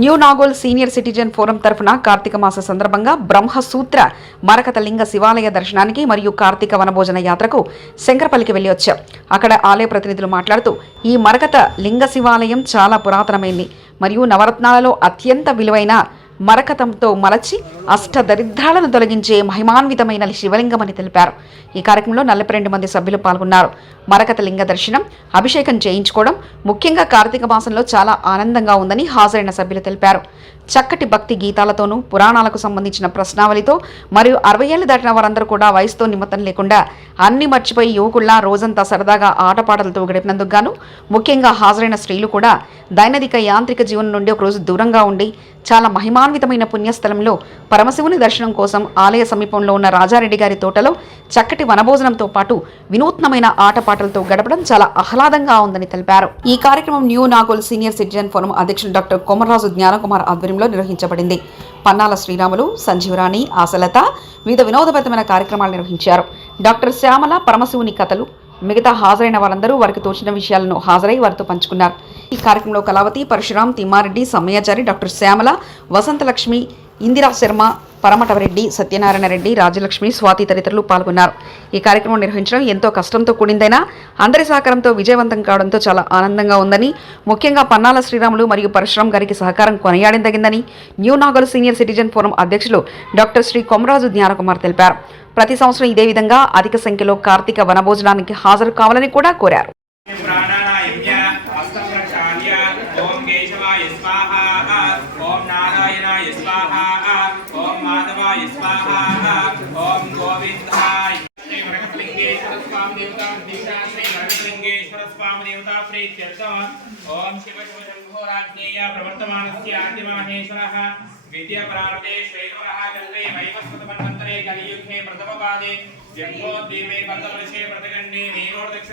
New Nagole senior citizen forum తరఫున కార్తీక మాస సందర్భంగా బ్రహ్మసూత్ర మరకత లింగ శివాలయ దర్శనానికి మరియు కార్తీక వనభోజన యాత్రకు శంకరపల్లికి వెళ్ళి వచ్చాం. అక్కడ ఆలయ ప్రతినిధులు మాట్లాడుతూ ఈ మరకత లింగ శివాలయం చాలా పురాతనమైంది. మరియు నవరత్నాలలో అత్యంత విలువైన మరకతంతో మలచి అష్ట దరిద్రాలను తొలగించే మహిమాన్వితమైన శివలింగమని తెలిపారు. ఈ కార్యక్రమంలో నలభై రెండు మంది సభ్యులు పాల్గొన్నారు. మరకత లింగ దర్శనం అభిషేకం చేయించుకోవడం ముఖ్యంగా కార్తీక మాసంలో చాలా ఆనందంగా ఉందని హాజరైన సభ్యులు తెలిపారు. చక్కటి భక్తి గీతాలతోనూ పురాణాలకు సంబంధించిన ప్రశ్నావళితో మరియు అరవై ఏళ్ళు దాటిన వారందరూ కూడా వయసుతో నిమిత్తం లేకుండా అన్ని మర్చిపోయి యువకుల్లా రోజంతా సరదాగా ఆటపాటలతో గడిపినందుకు గాను ముఖ్యంగా హాజరైన స్త్రీలు కూడా దైనదిక యాంత్రిక జీవనం నుండి ఒకరోజు దూరంగా ఉండి చాలా మహిమాన్వితమైన పుణ్యస్థలంలో పరమశివుని దర్శనం కోసం ఆలయ సమీపంలో ఉన్న రాజారెడ్డి గారి తోటలో చక్కటి వనభోజనంతో పాటు వినూత్నమైన ఆటపాటలతో గడపడం చాలా ఆహ్లాదంగా ఉందని తెలిపారు. ఈ కార్యక్రమం new Nagole senior citizen forum అధ్యక్షులు డాక్టర్ కొమర్రాజు జ్ఞానకుమార్ ఆధ్వర్యంలో నిర్వహించబడింది. పన్నాల శ్రీరాములు సంజీవరాణి ఆశలత వివిధ వినోదభరితమైన కార్యక్రమాలు నిర్వహించారు. డాక్టర్ శ్యామల పరమశివుని కథలు. మిగతా హాజరైన వారందరూ వారికి తోచిన విషయాలను హాజరై వారితో పంచుకున్నారు. ఈ కార్యక్రమంలో కళావతి పరశురాం తిమ్మారెడ్డి సమ్మయ్యాచారి డాక్టర్ శ్యామల వసంతలక్ష్మి ఇందిరా శర్మ పరమటవరెడ్డి సత్యనారాయణ రెడ్డి రాజలక్ష్మి స్వాతి తదితరులు పాల్గొన్నారు. ఈ కార్యక్రమం నిర్వహించడం ఎంతో కష్టంతో కూడిందైనా అందరి సహకారంతో విజయవంతం కావడంతో చాలా ఆనందంగా ఉందని ముఖ్యంగా పన్నాల శ్రీరాములు మరియు పరశురామ్ గారికి సహకారం కొనియాడిందగిందని new Nagole senior citizen forum అధ్యక్షులు డాక్టర్ శ్రీ కొమరాజు జ్ఞానకుమార్ తెలిపారు. ప్రతి సంవత్సరం ఇదే విధంగా అధిక సంఖ్యలో కార్తీక వనభోజనానికి హాజరు కావాలని కూడా కోరారు. శంభోరాజ్ఞేయ ప్రవర్తమానస్య ఆదిమాహేశ్వరः విద్య ప్రారతే శ్వేతవరः కల్పే వైవస్వతమన్వంతరే కలియుగే ప్రథమ పాదే జంబోద్వీపే భర్తవర్షే ప్రతగండే నీరోర్దక్ష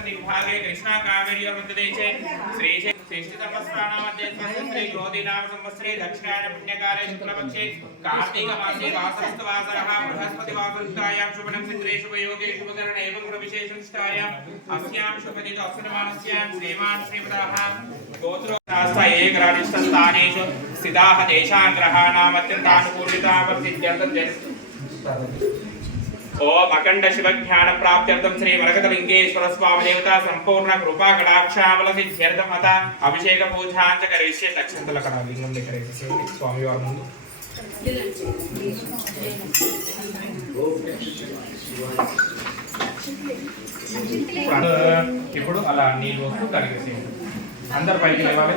षष्टितमस्नानामध्ये संवत्सरे ज्योतिनाम संवत्सरे दक्षिणायन पुण्यकाले शुक्लपक्षे कार्तीकमासे वासस्तवासरः बृहस्पतिवासरुद्रायां शुभनं चन्द्रे शुभयोगे शुभकरण एवं शुभविशेषनिष्ठायाम् अस्यां शुभदित असनमानस्यां श्रीमान् श्रीमदाः गोत्रो राष्ट्र एकरानिष्ठस्थानेषु स्थिताः देशान् ग्रहाणाम् अत्यन्तानुकूलिता वर्तित्यर्थं जनिस्तु ఓం అఖండ శివ జ్ఞాన ప్రాప్త్యర్థం శ్రీ వరకతలింగేశ్వర స్వామి దేవత సంపూర్ణ కృపా కటాక్షామల సిద్ధ్యర్థం మత అభిషేక పూజాంచ కరిష్యే లక్షంతల కడ లింగం దగ్గర స్వామి వారి ముందు. ఇప్పుడు అలా నీళ్ళు వస్తూ కలిగేసేయండి అందరు పైకి లేవాలి.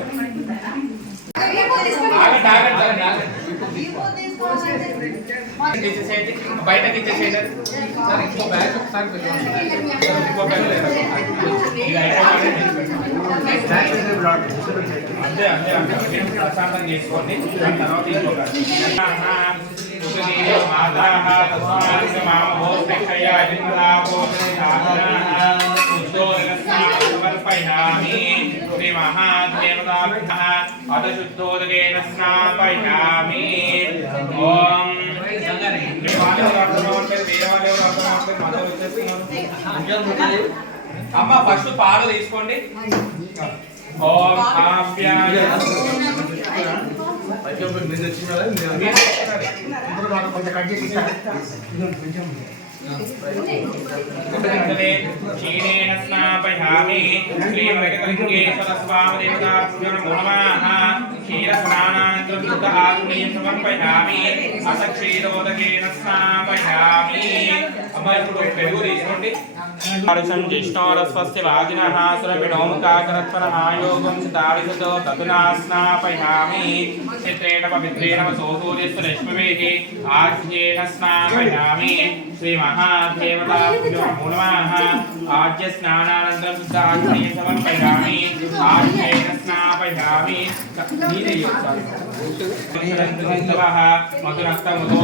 ఆగండి, ఆగండి, ఆగండి, ఆగండి. తీసేసేయండి. బయటకి ఇచ్చేసేయండి ఇంకో బ్యాగ్ లేదా? ఇది అయిపోగానే అంతే అంతే అంతే మీరు ప్రశాంతం చేసుకోండి దాని తర్వాత ఇంకోటి. మాతాః తస్మాత్ మామోస్మిక్షయ జింలాభో సాధనాః శుద్ధోదకస్నానం సమర్పయామి శ్రీ మహాదేవతాభ్యः అత శుద్ధోదకేన స్నాపయామి ఓం అమ్మ ఫస్ట్ పాలు తీసుకోండి ఓం ఆప్యాయ క్షీణేన స్నాపయామి శ్రీమరకలింగేశ్వర స్వామి దేవతాభ్యో నమః క్షీరస్నానానంతరం శుద్ధ ఆత్మీయం సమర్పయామి అస క్షీరోదకేన స్నాపయామి అమ్మ ఇప్పుడు పెరుగు తీసుకోండి. హర్షం జిష్ణోరస్వస్య వాజినః సురపిణోముఖాకరత్వరమాయోగం సితాడిసతో తతునా స్నాపయామి చిత్రేణ పవిత్రేణ సోసూర్యస్సు రశ్మిభిः ఆజ్యేన స్నాపయామి శ్రీ మహాదేవతాభ్యో నమో నమః ఆజ్య స్నానానంతరం శుద్ధ ఆజ్ఞేయ సమర్పయామి ఆజ్యేన స్నాపయామి నీరే ఒకసారి మధురక్తముదో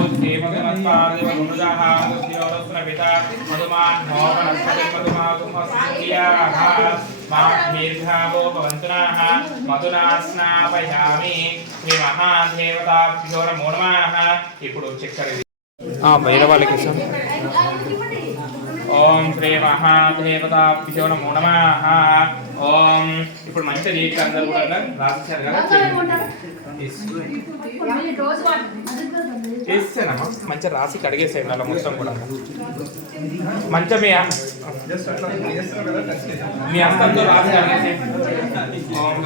దీర్ఘావో భవంతునాః మధునా స్నాపయామి శ్రీ మహాదేవతాభ్యో నమో నమః ఇప్పుడు చక్కెర వేరే వాళ్ళకి ఇస్తాం ఓం శ్రీ మహాదేవతాభ్యో నమో నమః. ఓం. ఇప్పుడు మంచి నీట్ అందరూ కూడా రాసేసారు కదా? చేసేసానమ్మా మంచిగా రాసి కడిగేసేయండి అలా మొత్తం కూడా. మంచిగా మీ మీ హస్తంతో రాసి కడిగేసేయండి ఓం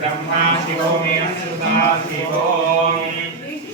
బ్రహ్మా శివో మే శివో.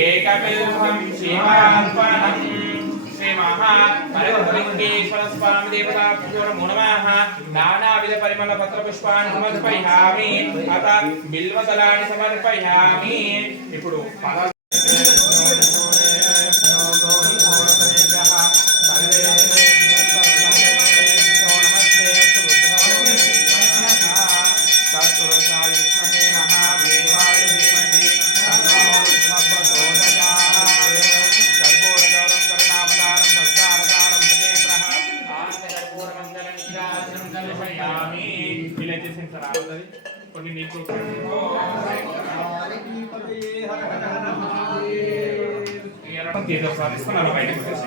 ఏకబిల్వం శివాత్మనం శ్రీ మహాపరిలింగేశ్వర స్వామి దేవతాభ్యో నమః నానావిధ పరిమళ ఇప్పుడు సాధిస్తున్నారు బయటకు వచ్చేసి.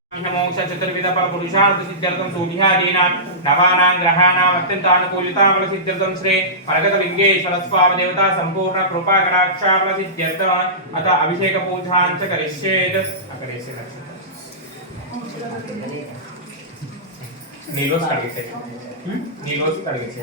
శుభకరణ సూర్యాదీనాం నవానాం గ్రహాణాం అత్యంతానుకూలితాఫల సిద్ధ్యర్థం శ్రీ పరగత స్వామి సంపూర్ణ కృపా సిద్ధ్యర్థం అత అభిషేక పూజాంచ కరిష్యేత్ అకరేసే నీలోస్ కడిగేసే నీలోస్ కడిగేసే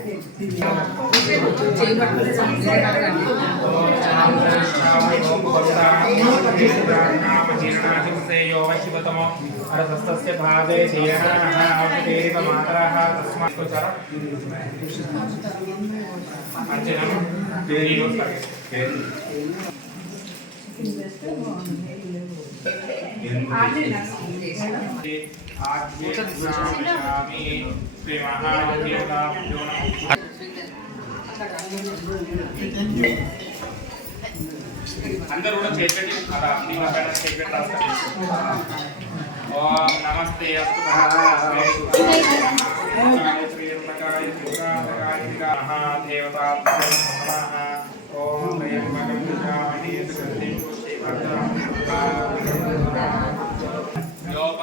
అరస్తస్య భాగే శయనాః ఔషధేరివ మాతరः తస్మాత్ చర అంచనం నీలోస్ కడిగేసే అందరూ కూడా చేపెట్టి అలా నీళ్ళ పైన చేపెట్టి రాస్తారు ఓం నమస్తే అస్తు ఓం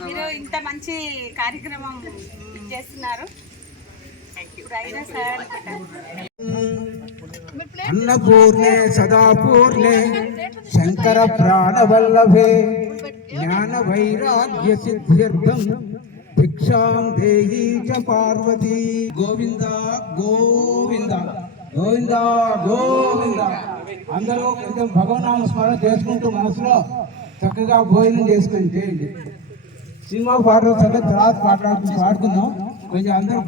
మీరు ఇంత మంచి కార్యక్రమం చేస్తున్నారు. అన్నపూర్ణే సదాపూర్ణే శంకర ప్రాణవల్లభే జ్ఞాన వైరాగ్య సిద్ధ్యర్థం భిక్షాం దేహీ చ పార్వతీ. గోవిందా గోవిందా గోవిందా గోవిందా. అందరూ కొంచెం భగవన్నామ స్మరణ చేసుకుంటూ మనసులో చక్కగా భోజనం చేసుకొని చేయండి. సినిమా పాటలు చక్కగా తర్వాత పాటలు పాడుకుందాం కొంచెం అందరూ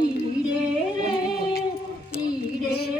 ఈడే ఈడే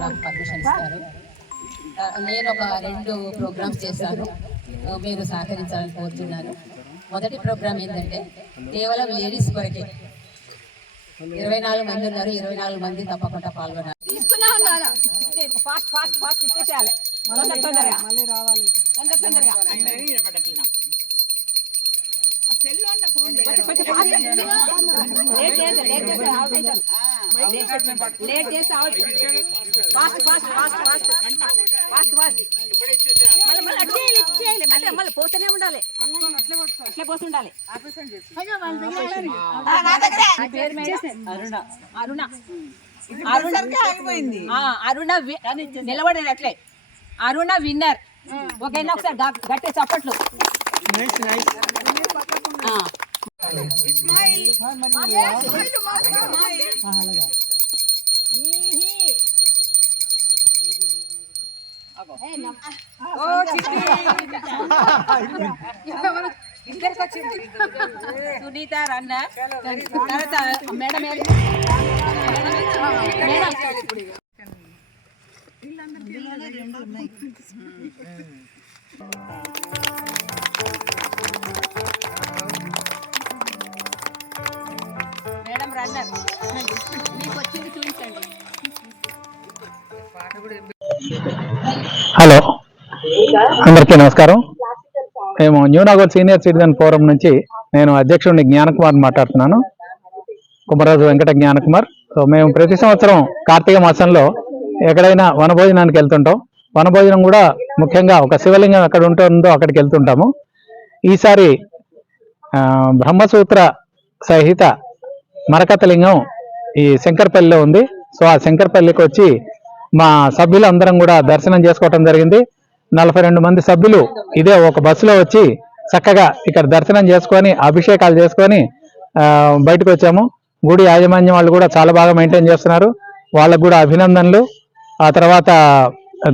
నాకు పర్మిషన్ ఇస్తారు నేను ఒక రెండు ప్రోగ్రామ్స్ చేశాను. మీరు సహకరించాలని కోరుతున్నాను మొదటి ప్రోగ్రామ్ ఏంటంటే కేవలం లేడీస్ కొరకే ఇరవై నాలుగు మంది ఉన్నారు. ఇరవై నాలుగు మంది తప్పకుండా పాల్గొన్నారు తీసుకున్నా ఉన్నారా? ఫాస్ట్ ఫాస్ట్ ఫాస్ట్ ఇచ్చేసేయాలి. మళ్ళీ రావాలి తొందర తొందరగా. లేట్ చేస్తే లేట్ చేస్తే అవుట్ అవుతారు లేట్ చేస్తే out fast fast fast fast fast fast మళ్ళీ మళ్ళీ అటు చేయాలి ఇటు చేయాలి. మళ్ళీ మళ్ళీ పోతూనే ఉండాలి. అట్లే పోతుండాలి. నా పేరు మేడం అరుణ. అరుణ. అరుణ. నిలబడేది అట్లే. అరుణ విన్నర్ ఓకేనా ఒకసారి గట్టి చప్పట్లు. ఏ నమ్- ఓ చిట్టి. ఇద్దరికి వచ్చింది సునీత రన్నర్ తర్వాత మేడం రన్నర్. మీకు వచ్చింది చూపించండి. హలో. అందరికీ నమస్కారం. మేము న్యూనగర్ సీనియర్ సిటిజన్ ఫోరం నుంచి నేను అధ్యక్షుడిని జ్ఞానకుమార్ మాట్లాడుతున్నాను. కుమరాజు వెంకట జ్ఞానకుమార్. సో మేము ప్రతి సంవత్సరం కార్తీక మాసంలో ఎక్కడైనా వనభోజనానికి వెళ్తుంటాం. వనభోజనం కూడా ముఖ్యంగా ఒక శివలింగం ఎక్కడ ఉంటుందో అక్కడికి వెళ్తుంటాము. ఈసారి బ్రహ్మసూత్ర సహిత మరకతలింగం ఈ శంకర్పల్లిలో ఉంది. సో ఆ శంకర్పల్లికి వచ్చి మా సభ్యులందరం కూడా దర్శనం చేసుకోవటం జరిగింది. నలభై రెండు మంది సభ్యులు ఇదే ఒక బస్సులో వచ్చి చక్కగా ఇక్కడ దర్శనం చేసుకొని అభిషేకాలు చేసుకొని బయటకు వచ్చాము. గుడి యాజమాన్యం వాళ్ళు కూడా చాలా బాగా మెయింటైన్ చేస్తున్నారు. వాళ్ళకు కూడా అభినందనలు. ఆ తర్వాత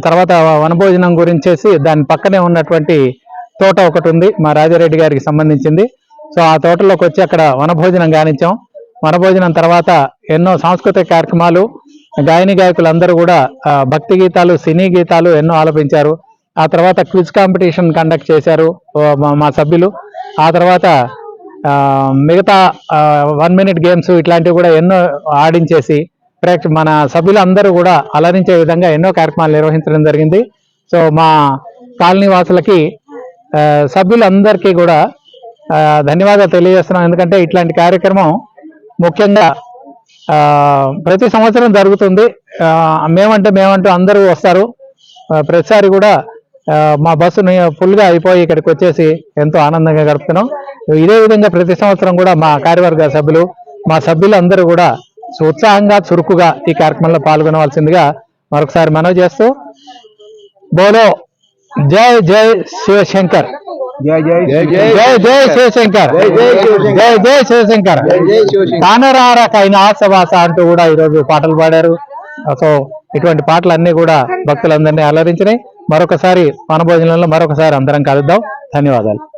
తర్వాత వనభోజనం గురించేసి దాని పక్కనే ఉన్నటువంటి తోట ఒకటి ఉంది మా రాజారెడ్డి గారికి సంబంధించింది. సో ఆ తోటలోకి వచ్చి అక్కడ వనభోజనం గానించాం. వనభోజనం తర్వాత ఎన్నో సాంస్కృతిక కార్యక్రమాలు గాయని గాయకులు అందరూ కూడా భక్తి గీతాలు సినీ గీతాలు ఎన్నో ఆలపించారు. ఆ తర్వాత క్విజ్ కాంపిటీషన్ కండక్ట్ చేశారు మా- మా సభ్యులు. ఆ తర్వాత మిగతా వన్ మినిట్ గేమ్స్ ఇట్లాంటివి కూడా ఎన్నో ఆడించేసి ప్రేక్ష మన సభ్యులందరూ కూడా అలరించే విధంగా ఎన్నో కార్యక్రమాలు నిర్వహించడం జరిగింది. సో మా కాలనీ వాసులకి సభ్యులందరికీ కూడా ధన్యవాదాలు తెలియజేస్తున్నాం ఎందుకంటే ఇట్లాంటి కార్యక్రమం ముఖ్యంగా ప్రతి సంవత్సరం జరుగుతుంది. మేమంటే మేమంటూ అందరూ వస్తారు. ప్రతిసారి కూడా మా బస్సు ఫుల్గా అయిపోయి ఇక్కడికి వచ్చేసి ఎంతో ఆనందంగా గడుపుతున్నాం. ఇదే విధంగా ప్రతి సంవత్సరం కూడా మా కార్యవర్గ సభ్యులు మా సభ్యులందరూ కూడా ఉత్సాహంగా చురుకుగా ఈ కార్యక్రమంలో పాల్గొనవలసిందిగా మరొకసారి మనవి చేస్తూ బోలో జై జై శివశంకర్. జై జై జై జై శివశంకర్. జై జై శివశంకర్. కానరార కైలాసవాస అంటూ కూడా ఈరోజు పాటలు పాడారు. సో ఇటువంటి పాటలు అన్ని కూడా భక్తులందరినీ అలరించినాయి. మరొకసారి వనభోజనంలో మరొకసారి అందరం కలుద్దాం. ధన్యవాదాలు.